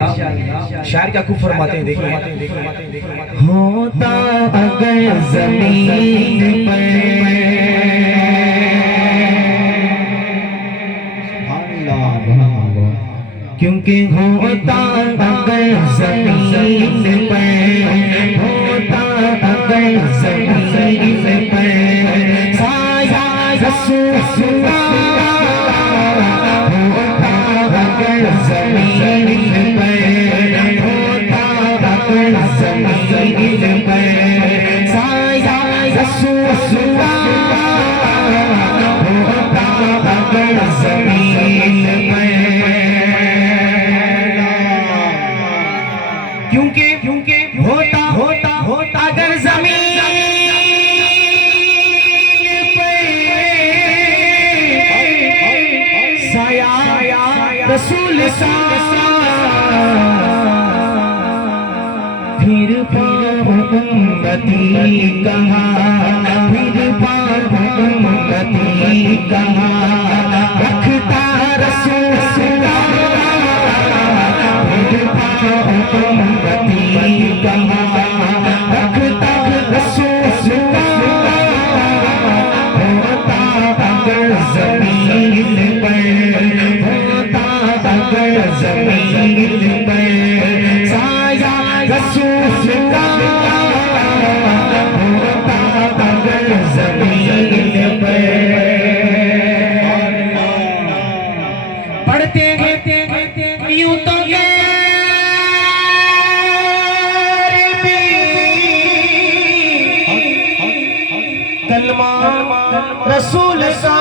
शायर क्या खूब फरमाते हैं, देखिए। होता अगर जमीन पर क्योंकि होता अगर जमीन पर होता अगर जमीन पर साया रसूल होता अगर जमीन पर होता अगर जमीन पर साया रसूल होता अगर जमीन पर क्योंकि होता अगर जमीन पे साया रसूल का फिर उम्मती कहाँ फिर उम्मती कहाँ रखता रसूल का फिर उम्मती कहाँ रखता रसूल का होता अगर जमीन पर होता अगर जमीन पर साया रसूल का होता अगर जमीन पर पढ़ते हैं यूं तो कलमा रसूल का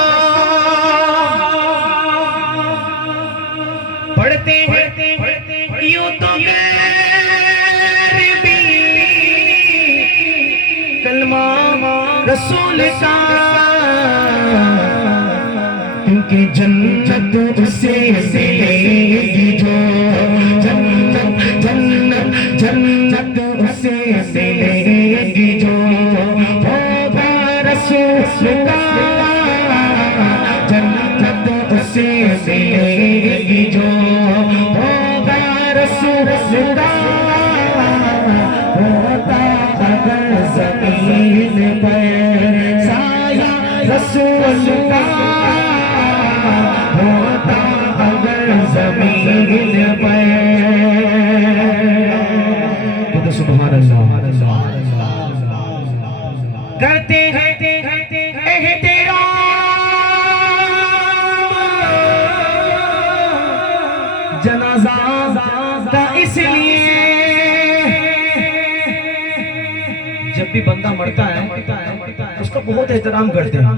पढ़ते हैं यूं तो कलमा रसूल का क्योंकि जन्नत उसे मिलेगी जो जन्नत उसे मिलेगी जो होगा रसूल का जन्नत उसे मिलेगी जो होगा रसूल का होता अगर जमीन पर साया रसूल का होता अगर जमीन पर तो सुभान अल्लाह करते हैं तेरा जनाजा का इसलिए जब भी बंदा मरता है उसका बहुत एहतराम करते हैं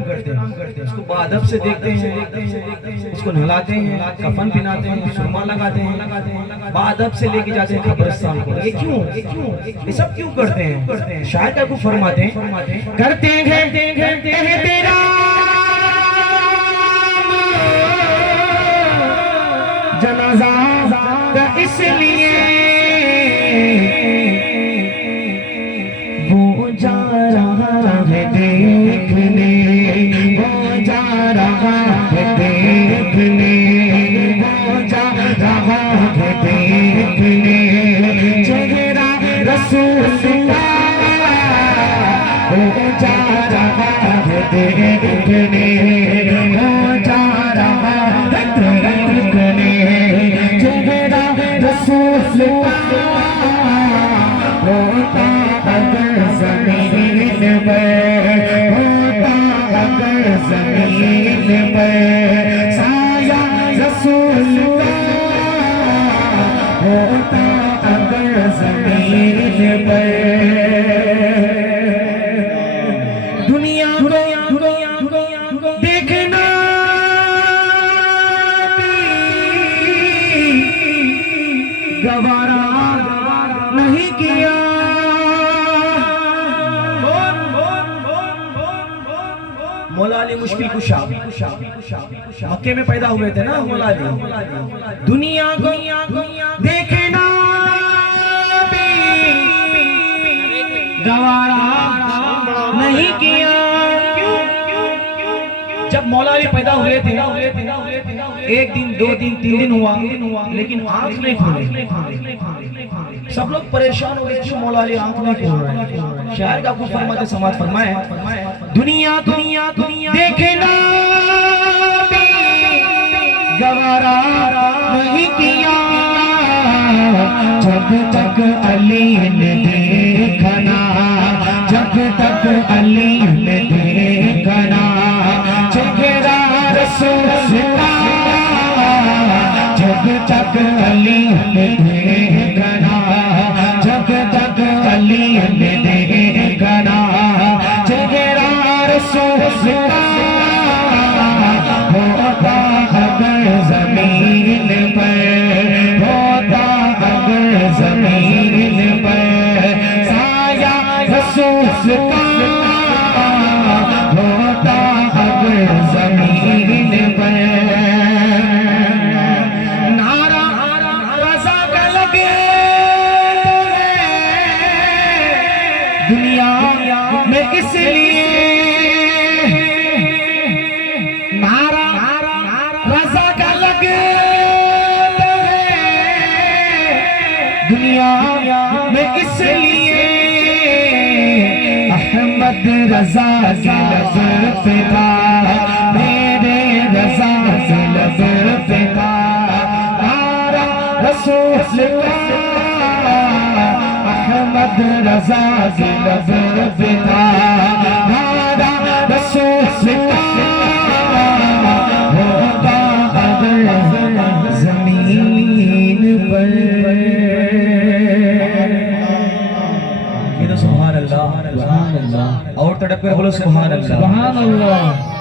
उसको बाअदब से देखते हैं उसको नहलाते हैं कफन पहनाते हैं सुरमा लगाते हैं बाअदब से लेके जाते हैं कब्रिस्तान को। ये क्यों ये सब क्यों करते हैं? शायर क्या को फरमाते हैं करते हैं तेरा जनाजा का इसलिए वो जा रहा है देखने वो जा रहा है देखने वो जा रहा है देखने चेहरा रसूल का वो जा रहा है देखने वो जा रहा है देखने चेहरा रसूल का होता अगर जमीन पर होता अगर जमीन पर साया रसूल का होता अगर जमीन पर दुनिया को देखना गवारा नहीं किया मौला अली मुश्किल कुशा मक्के में पैदा हुए थे ना मौला अली। दुनिया को देखना गवारा नहीं किया जब मौला अली पैदा हुए थे एक दिन, 2 दिन, 3 दिन हुआ, लेकिन आंख नहीं खुले। सब लोग परेशान हो गए, क्यों मौला अली आंख नहीं खोल रहे हैं? शायर का कुछ फरमाते, समाज फरमाए, दुनिया दुनिया दुनिया देखना गवारा नहीं किया, जब तक अली ने देखना, जब तक अली ने देखना चेहरा रसूल का, जब तक अली ने देखना, जब तक अली ने देखना चेहरा रसूल का, होता अगर जमीन पर, होता अगर जमीन पर साया रसूल का, होता अगर जमीन पर नारा रज़ा का लगे दुनिया में, इसलिए नारा रज़ा का लगे दुनिया में, इसलिए अहमद रज़ा के लब पे था, मेरे रज़ा के लब पे था नारा रसूल का, अहमद रज़ा के लब पे था नारा रसूल का, होता अगर जमीन पर। सुभान अल्लाह, और तड़प कर बोलो सुभान अल्लाह, सुभान अल्लाह।